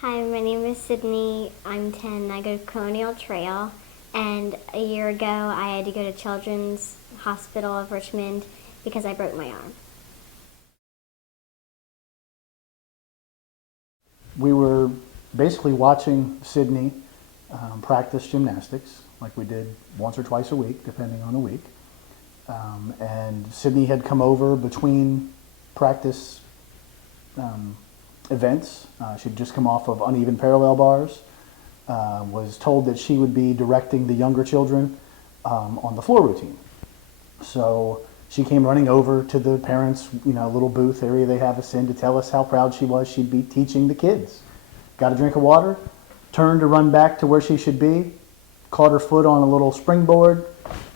Hi, my name is Sydney. I'm 10. I go to Colonial Trail. And a year ago, I had to go to Children's Hospital of Richmond because I broke my arm. We were basically watching Sydney practice gymnastics, like we did once or twice a week, depending on the week. And Sydney had come over between practice events. She'd just come off of uneven parallel bars, was told that she would be directing the younger children on the floor routine. So she came running over to the parents' little booth area they have us in to tell us how proud she was she'd be teaching the kids. Got a drink of water, turned to run back to where she should be, caught her foot on a little springboard,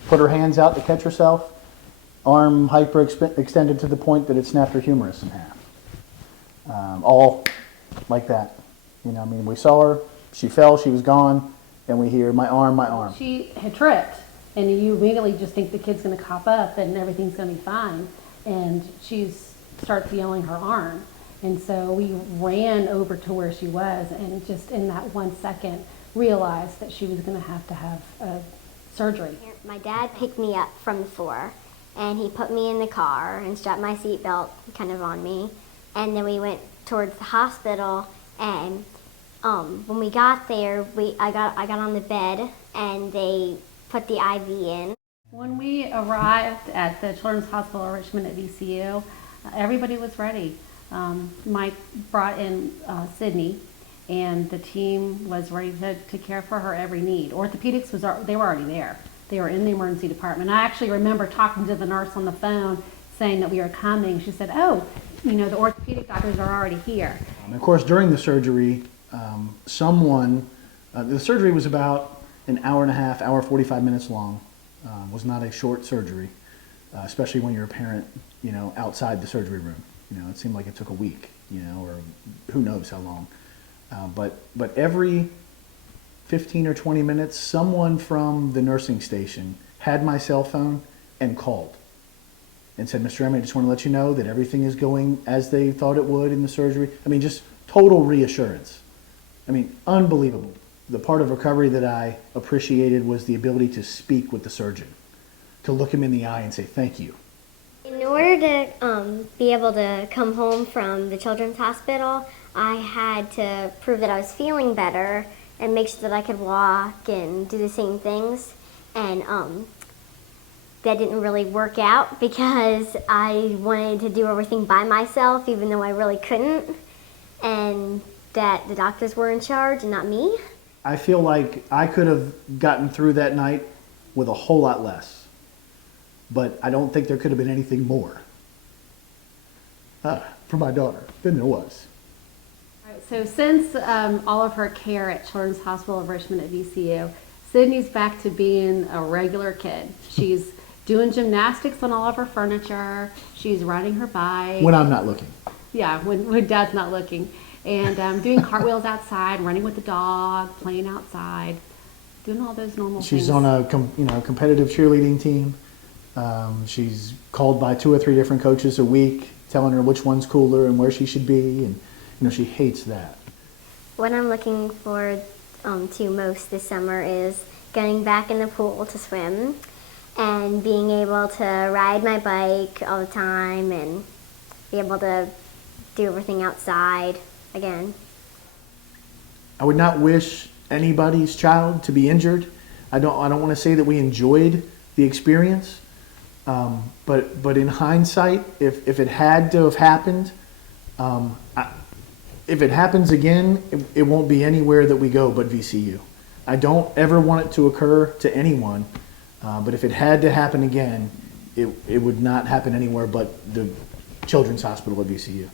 put her hands out to catch herself, arm hyperextended to the point that it snapped her humerus in half. All like that. We saw her, she fell, she was gone, and we hear, my arm, my arm. She had tripped, and you immediately just think the kid's going to cop up and everything's going to be fine. And she starts yelling her arm. And so we ran over to where she was and just in that 1 second realized that she was going to have surgery. My dad picked me up from the floor, and he put me in the car and strapped my seatbelt kind of on me. And then we went towards the hospital, and when we got there, I got on the bed, and they put the IV in. When we arrived at the Children's Hospital of Richmond at VCU, everybody was ready. Mike brought in Sydney, and the team was ready to care for her every need. Orthopedics they were already there. They were in the emergency department. I actually remember talking to the nurse on the phone saying that we were coming. She said, oh, the orthopedic doctors are already here. Of course, during the surgery, the surgery was about an hour and a half, hour 45 minutes long. Was not a short surgery, especially when you're a parent, outside the surgery room. It seemed like it took a week, or who knows how long. But every 15 or 20 minutes, someone from the nursing station had my cell phone and called and said, Mr. Emery, I just want to let you know that everything is going as they thought it would in the surgery. Just total reassurance. Unbelievable. The part of recovery that I appreciated was the ability to speak with the surgeon, to look him in the eye and say, thank you. In order to be able to come home from the Children's Hospital, I had to prove that I was feeling better and make sure that I could walk and do the same things. And that didn't really work out because I wanted to do everything by myself, even though I really couldn't, and that the doctors were in charge and not me. I feel like I could have gotten through that night with a whole lot less, but I don't think there could have been anything more for my daughter than there was. All right, so since all of her care at Children's Hospital of Richmond at VCU, Sydney's back to being a regular kid. She's doing gymnastics on all of her furniture. She's riding her bike. When I'm not looking. Yeah, when Dad's not looking. And doing cartwheels outside, running with the dog, playing outside, doing all those normal things. She's on a competitive cheerleading team. She's called by 2 or 3 different coaches a week, telling her which one's cooler and where she should be, and she hates that. What I'm looking forward to most this summer is getting back in the pool to swim and being able to ride my bike all the time and be able to do everything outside again. I would not wish anybody's child to be injured. I don't want to say that we enjoyed the experience, but in hindsight, if it had to have happened, if it happens again, it won't be anywhere that we go but VCU. I don't ever want it to occur to anyone, but if it had to happen again, it would not happen anywhere but the Children's Hospital at VCU.